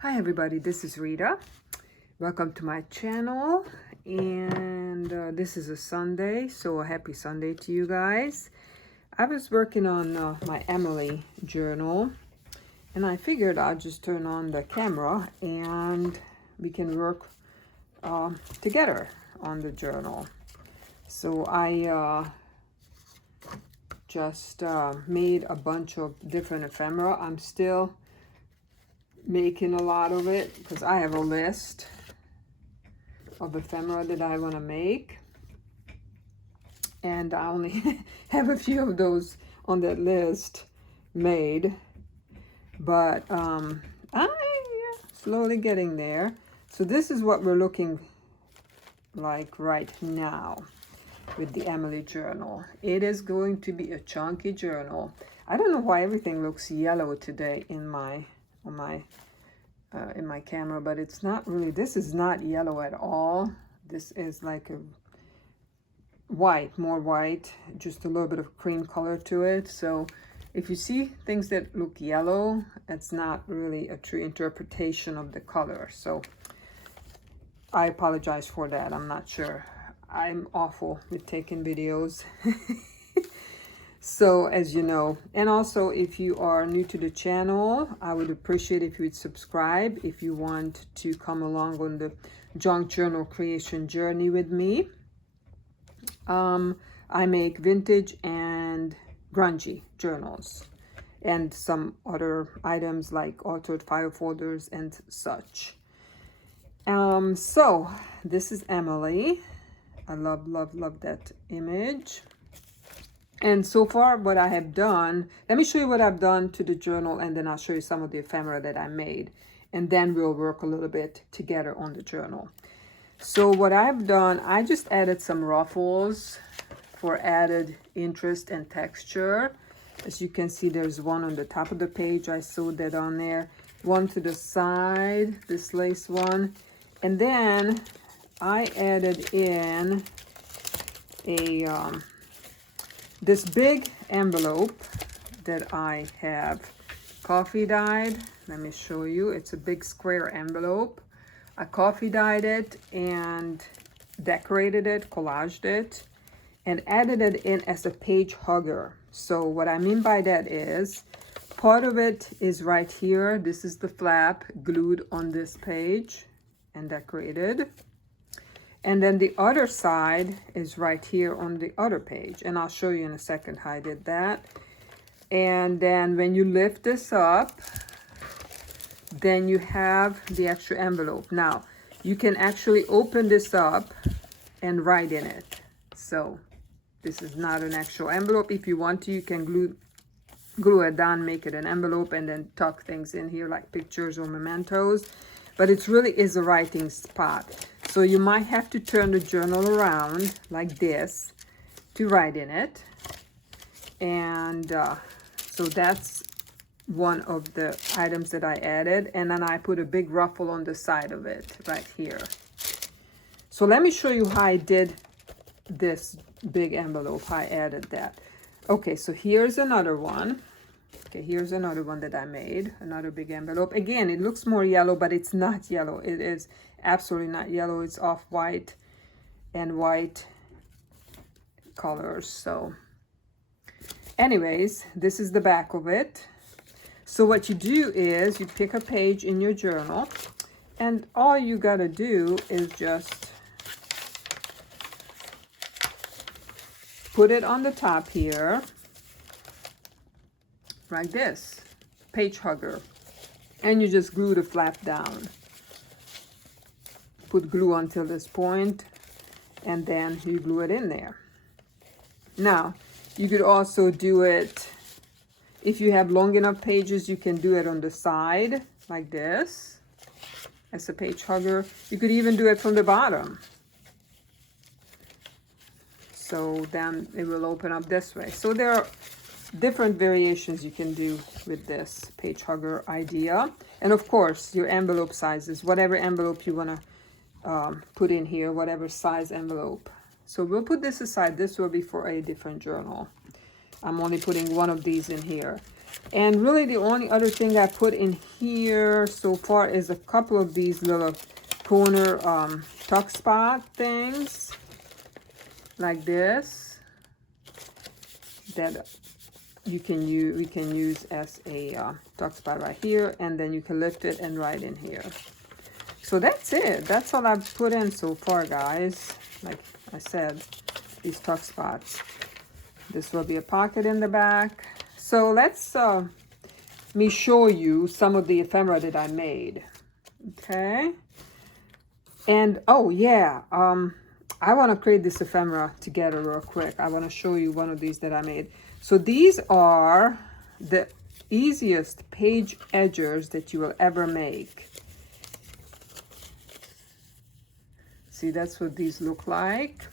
Hi everybody, this is Rita. Welcome to my channel, and this is a Sunday, so a happy Sunday to you guys. I was working on my Emily journal, and I figured I'd just turn on the camera and we can work together on the journal. So I just made a bunch of different ephemera. I'm still making a lot of it because I have a list of ephemera that I want to make, and I only have a few of those on that list made, but I'm slowly getting there. So this is what we're looking like right now with the Emily journal. It is going to be a chunky journal. I don't know why everything looks yellow today in my camera, but it's not really. This is not yellow at all. This is like a white, more white, just a little bit of cream color to it. So if you see things that look yellow, it's not really a true interpretation of the color. So I apologize for that. I'm not sure. I'm awful with taking videos. So as you know, and also if you are new to the channel, I would appreciate if you would subscribe if you want to come along on the junk journal creation journey with me. I make vintage and grungy journals and some other items like altered file folders and such. So this is Emily. I love that image. And so far what I have done, let me show you what I've done to the journal, and then I'll show you some of the ephemera that I made, and then we'll work a little bit together on the journal. So what I've done, I just added some ruffles for added interest and texture. As you can see, there's one on the top of the page. I sewed that on there. One to the side, this lace one. And then I added in a this big envelope that I have coffee dyed. Let me show you. It's a big square envelope. I coffee dyed it and decorated it, collaged it, and added it in as a page hugger. So what I mean by that is, part of it is right here. This is the flap glued on this page and decorated. And then the other side is right here on the other page. And I'll show you in a second how I did that. And then when you lift this up, then you have the extra envelope. Now, you can actually open this up and write in it. So this is not an actual envelope. If you want to, you can glue it down, make it an envelope, and then tuck things in here like pictures or mementos. But it really is a writing spot. So you might have to turn the journal around like this to write in it. And so that's one of the items that I added. And then I put a big ruffle on the side of it right here. So let me show you how I did this big envelope, how I added that. Okay, so here's another one. Okay, here's another one that I made, another big envelope. Again, it looks more yellow, but it's not yellow. It is absolutely not yellow. It's off-white and white colors. So anyways, this is the back of it. So what you do is you pick a page in your journal, and all you got to do is just put it on the top here, like this, page hugger, and you just glue the flap down. Put glue until this point, and then you glue it in there. Now, you could also do it, if you have long enough pages, you can do it on the side, like this, as a page hugger. You could even do it from the bottom. So then it will open up this way. So there are different variations you can do with this page hugger idea. And of course, your envelope sizes, whatever envelope you want to put in here, whatever size envelope. So we'll put this aside. This will be for a different journal. I'm only putting one of these in here. And really the only other thing I put in here so far is a couple of these little corner tuck spot things like this that we can use as a tuck spot right here, and then you can lift it and right in here. So that's it. That's all I've put in so far, guys. Like I said, these tuck spots. This will be a pocket in the back. So let's me show you some of the ephemera that I made. Okay. And oh yeah, I want to create this ephemera together real quick. I want to show you one of these that I made. So these are the easiest page edgers that you will ever make. See, that's what these look like,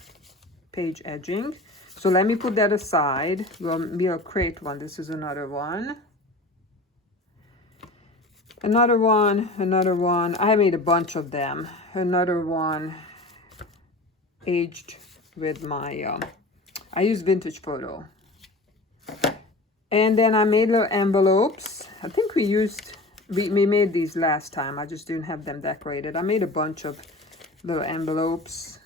page edging. So let me put that aside. We'll create one. This is another one. Another one, another one. I made a bunch of them. Another one aged with my, I use vintage photo. And then I made little envelopes. I think we made these last time. I just didn't have them decorated. I made a bunch of little envelopes.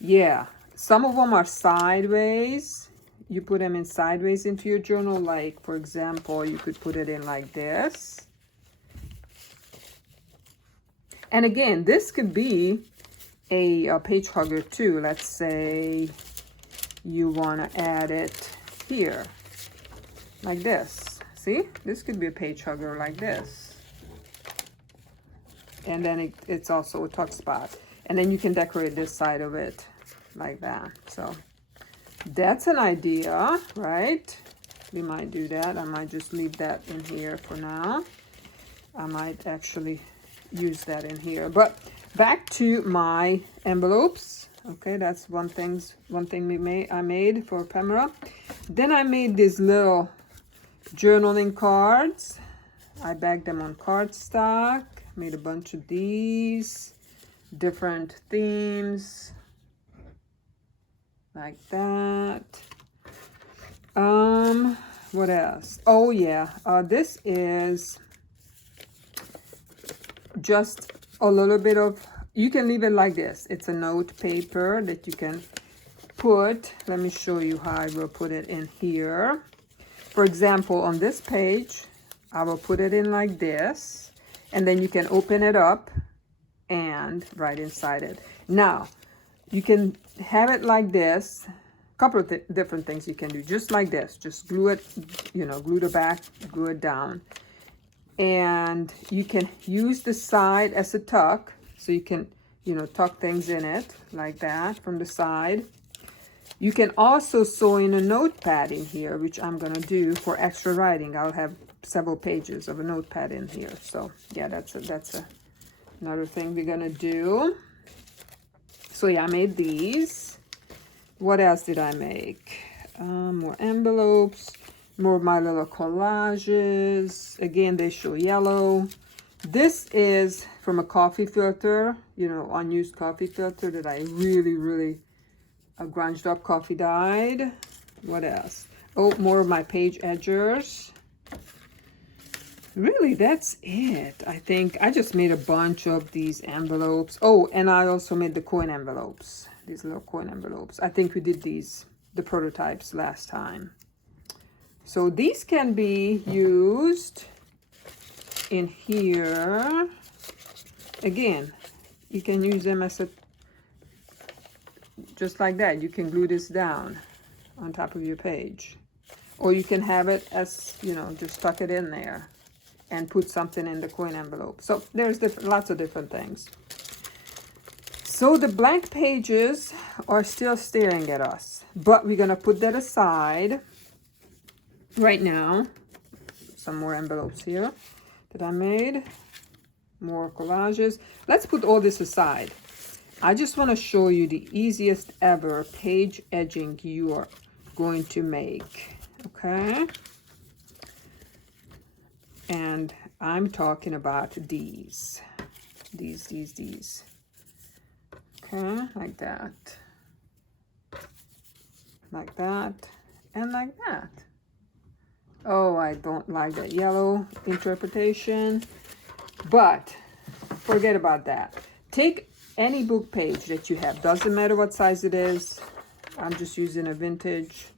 Yeah, some of them are sideways. You put them in sideways into your journal. Like, for example, you could put it in like this. And again, this could be a page hugger too. Let's say you want to add it here, like this. See, this could be a page hugger like this. And then it's also a tuck spot. And then you can decorate this side of it like that. So that's an idea, right? We might do that. I might just leave that in here for now. I might actually use that in here. But back to my envelopes. Okay, that's one thing I made for ephemera. Then I made these little journaling cards. I bagged them on cardstock. Made a bunch of these different themes like that. What else? Oh yeah, this is just a little bit of, you can leave it like this. It's a note paper that you can put. Let me show you how I will put it in here. For example, on this page, I will put it in like this, and then you can open it up and write inside it. Now, you can have it like this. A couple of different things you can do, just like this. Just glue it, glue the back, glue it down. And you can use the side as a tuck, so you can, tuck things in it like that from the side. You can also sew in a notepad in here, which I'm gonna do for extra writing. I'll have several pages of a notepad in here. So yeah, that's another thing we're gonna do. So yeah, I made these. What else did I make? More envelopes, more of my little collages. Again, they show yellow. This is from a coffee filter, unused coffee filter that I really grunged up coffee dyed. What else? Oh, more of my page edgers. Really, that's it. I think I just made a bunch of these envelopes. Oh, and I also made the coin envelopes. These little coin envelopes. I think we did the prototypes last time. So these can be used in here. Again, you can use them as just like that. You can glue this down on top of your page. Or you can have it as, just tuck it in there and put something in the coin envelope. So there's lots of different things. So the blank pages are still staring at us, but we're gonna put that aside right now. Some more envelopes here that I made, more collages. Let's put all this aside. I just wanna show you the easiest ever page edging you are going to make, okay? And I'm talking about these. Okay, like that, and like that. Oh, I don't like that yellow interpretation, but forget about that. Take any book page that you have. Doesn't matter what size it is. I'm just using a vintage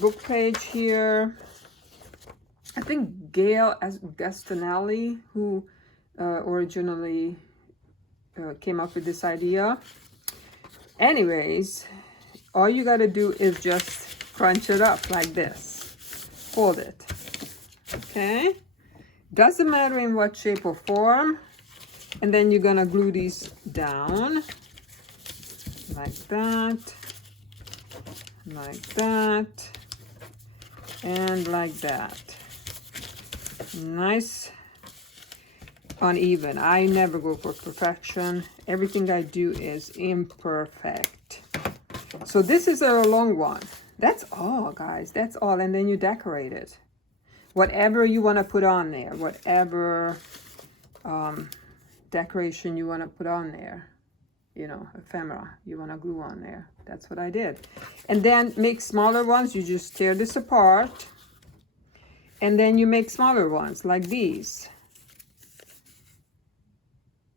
book page here. I think Gail Gastonelli, who originally came up with this idea. Anyways, all you got to do is just crunch it up like this. Fold it. Okay? Doesn't matter in what shape or form. And then you're going to glue these down. Like that. Like that. And like that. Nice uneven. I never go for perfection. Everything I do is imperfect. So this is a long one. That's all, guys. That's all. And then you decorate it. Whatever you want to put on there. Whatever decoration you want to put on there. You know, ephemera you want to glue on there. That's what I did. And then make smaller ones. You just tear this apart. And then you make smaller ones like these.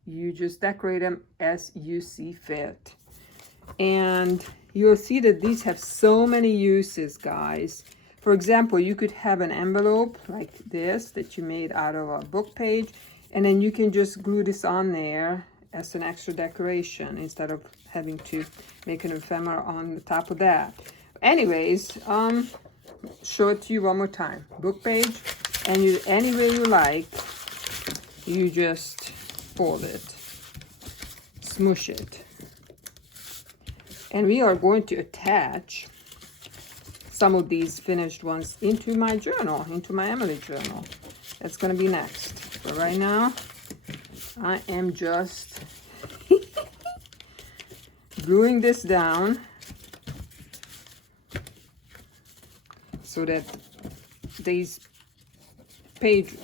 You just decorate them as you see fit. And you'll see that these have so many uses, guys. For example, you could have an envelope like this that you made out of a book page. And then you can just glue this on there as an extra decoration instead of having to make an ephemera on the top of that. Anyways, show it to you one more time. Book page, and you any way you like, you just fold it, smoosh it. And we are going to attach some of these finished ones into my journal, into my Emily journal. That's going to be next. But right now, I am just gluing this down so that these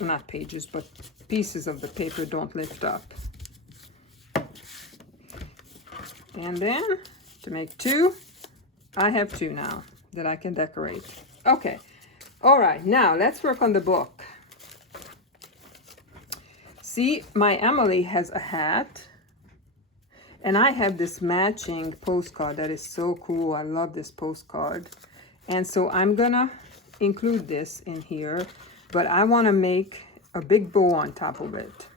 not pages, but pieces of the paper don't lift up. And then to make two, I have two now that I can decorate. Okay. All right. Now let's work on the book. See, my Emily has a hat. And I have this matching postcard that is so cool. I love this postcard. And so I'm gonna include this in here, but I wanna make a big bow on top of it.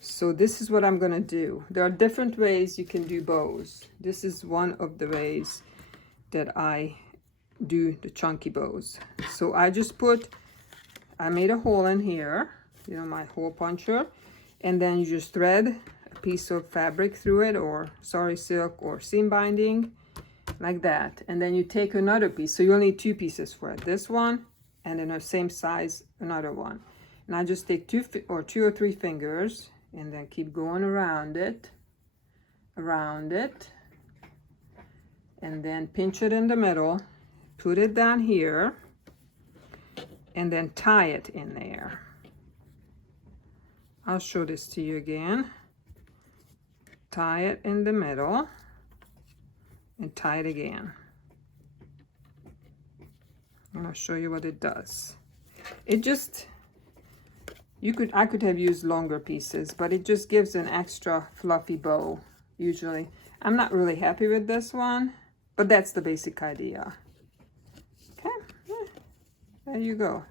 So this is what I'm gonna do. There are different ways you can do bows. This is one of the ways that I do the chunky bows. So I made a hole in here, you know, my hole puncher, and then you just thread a piece of fabric through it, or sari silk or seam binding, like that. And then you take another piece, so you'll need two pieces for it. This one, and then the same size, another one. And I just take two or three fingers, and then keep going around it, and then pinch it in the middle, put it down here, and then tie it in there. I'll show this to you again. Tie it in the middle and tie it again. And I'll show you what it does. It just, I could have used longer pieces, but it just gives an extra fluffy bow, usually. I'm not really happy with this one, but that's the basic idea. Okay, there you go.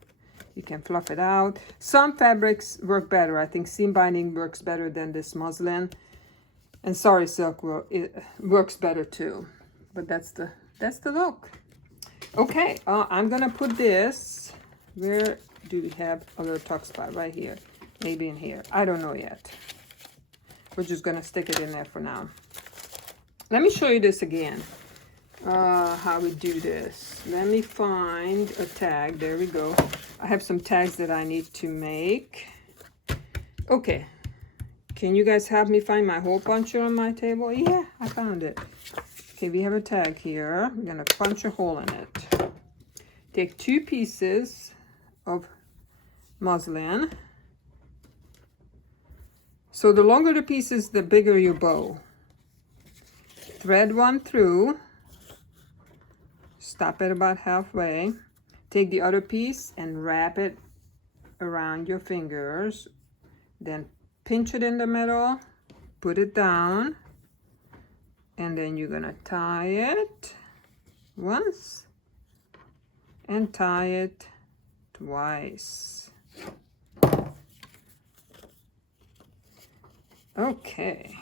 You can fluff it out. Some fabrics work better. I think seam binding works better than this muslin. And sari silk works better too. But that's the look. Okay, I'm gonna put this, where do we have a little tuck spot? Right here, maybe in here. I don't know yet. We're just gonna stick it in there for now. Let me show you this again, how we do this. Let me find a tag. There we go. I have some tags that I need to make. Okay, can you guys help me find my hole puncher on my table? Yeah, I found it. Okay, we have a tag here. We're gonna punch a hole in it. Take two pieces of muslin. So the longer the pieces, the bigger your bow. Thread one through. Stop it about halfway. take the other piece and wrap it around your fingers, then pinch it in the middle, put it down, and then you're gonna tie it once and tie it twice. Okay,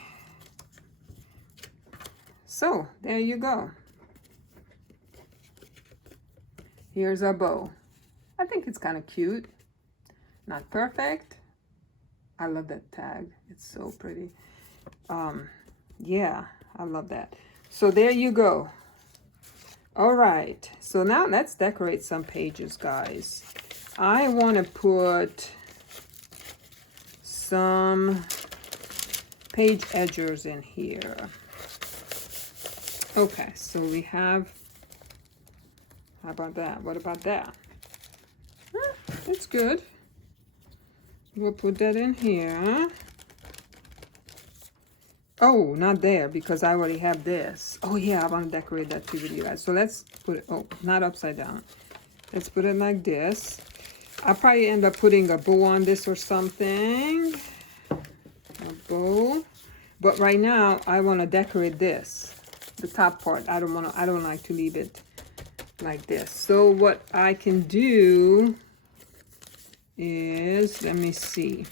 so there you go. Here's our bow. I think it's kind of cute. Not perfect. I love that tag. It's so pretty. Yeah, I love that. So there you go. All right. So now let's decorate some pages, guys. I want to put some page edgers in here. Okay, so we have, how about that? What about that? It's good. We'll put that in here. Oh, not there because I already have this. Oh yeah, I want to decorate that too with you guys. So let's put it, oh, not upside down. Let's put it like this. I'll probably end up putting a bow on this or something. A bow. But right now, I want to decorate this. The top part. I don't like to leave it like this. So what I can do is, let me see.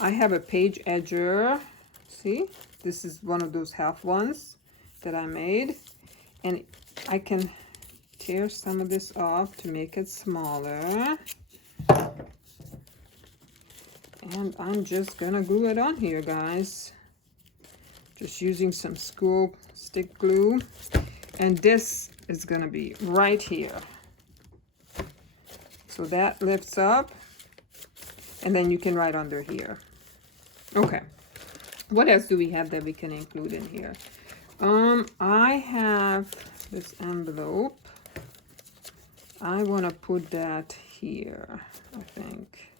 I have a page edger. See, this is one of those half ones that I made, and I can tear some of this off to make it smaller, and I'm just gonna glue it on here, guys, just using some school stick glue, and this is gonna be right here, so that lifts up, and then you can write under here. Okay. What else do we have that we can include in here? I have this envelope. I want to put that here, I think.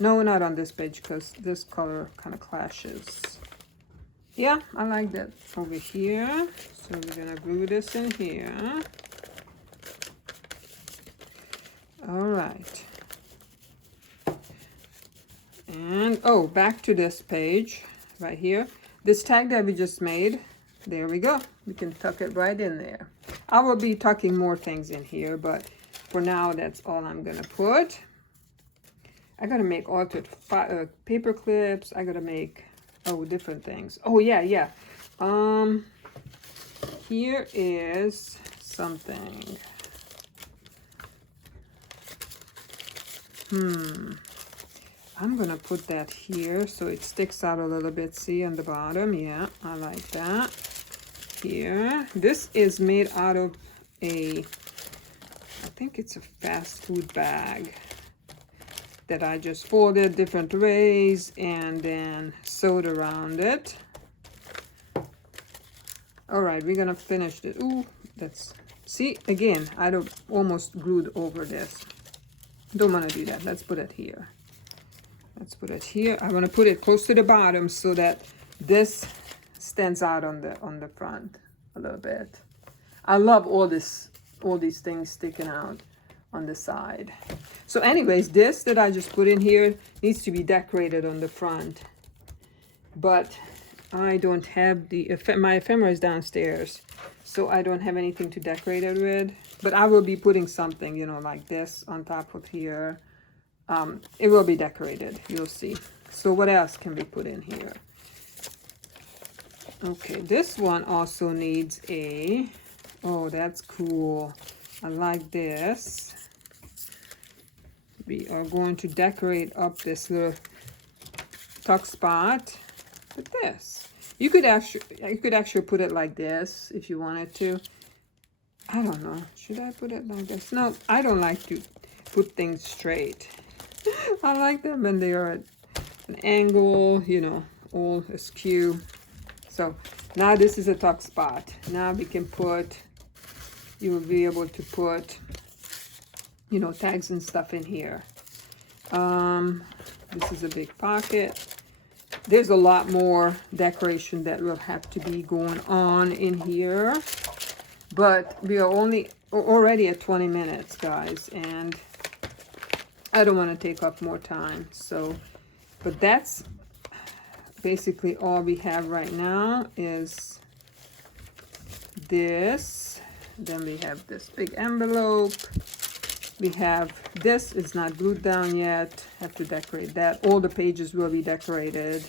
No, not on this page because this color kind of clashes. Yeah, I like that over here. So we're going to glue this in here. All right. And, oh, back to this page. Right here, this tag that we just made, there we go. We can tuck it right in there. I will be tucking more things in here, but for now, that's all I'm gonna put. I gotta make altered paper clips. I gotta make, oh, different things. Oh, yeah. Here is something. I'm gonna put that here so it sticks out a little bit. See on the bottom? Yeah, I like that. Here, this is made out of I think it's a fast food bag that I just folded different ways and then sewed around it. All right, we're gonna finish it. Ooh, that's, see, again, I don't almost glued over this. Don't wanna do that. Let's put it here. Let's put it here. I want to put it close to the bottom so that this stands out on the front a little bit. I love all these things sticking out on the side. So anyways, this that I just put in here needs to be decorated on the front. But I don't have my ephemera is downstairs, so I don't have anything to decorate it with. But I will be putting something, you know, like this on top of here. It will be decorated, you'll see. So what else can we put in here? Okay, this one also needs a, oh, that's cool. I like this. We are going to decorate up this little tuck spot with this. You could actually put it like this if you wanted to. I don't know. Should I put it like this? No, I don't like to put things straight. I like them when they are at an angle, you know, all askew. So now this is a tuck spot. Now we can put, you will be able to put, you know, tags and stuff in here. This is a big pocket. There's a lot more decoration that will have to be going on in here. But we are already at 20 minutes, guys, and I don't want to take up more time. So, but that's basically all we have right now is this. Then we have this big envelope. We have this is not glued down yet. Have to decorate that. All the pages will be decorated.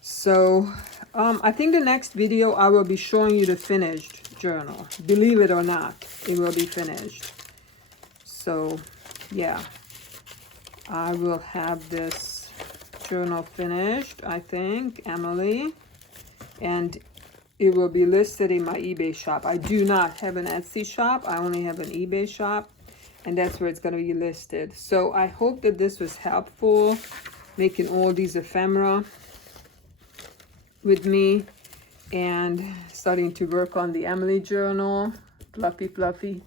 So I think the next video I will be showing you the finished journal. Believe it or not, it will be finished. So yeah, I will have this journal finished, I think, Emily, and it will be listed in my eBay shop. I do not have an Etsy shop. I only have an eBay shop, and that's where it's going to be listed. So I hope that this was helpful, making all these ephemera with me and starting to work on the Emily journal. Fluffy, fluffy.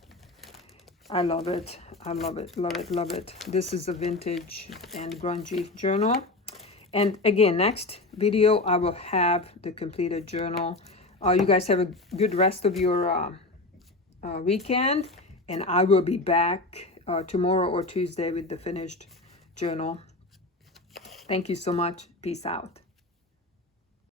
I love it. I love it, love it, love it. This is a vintage and grungy journal. And again, next video, I will have the completed journal. You guys have a good rest of your weekend. And I will be back tomorrow or Tuesday with the finished journal. Thank you so much. Peace out.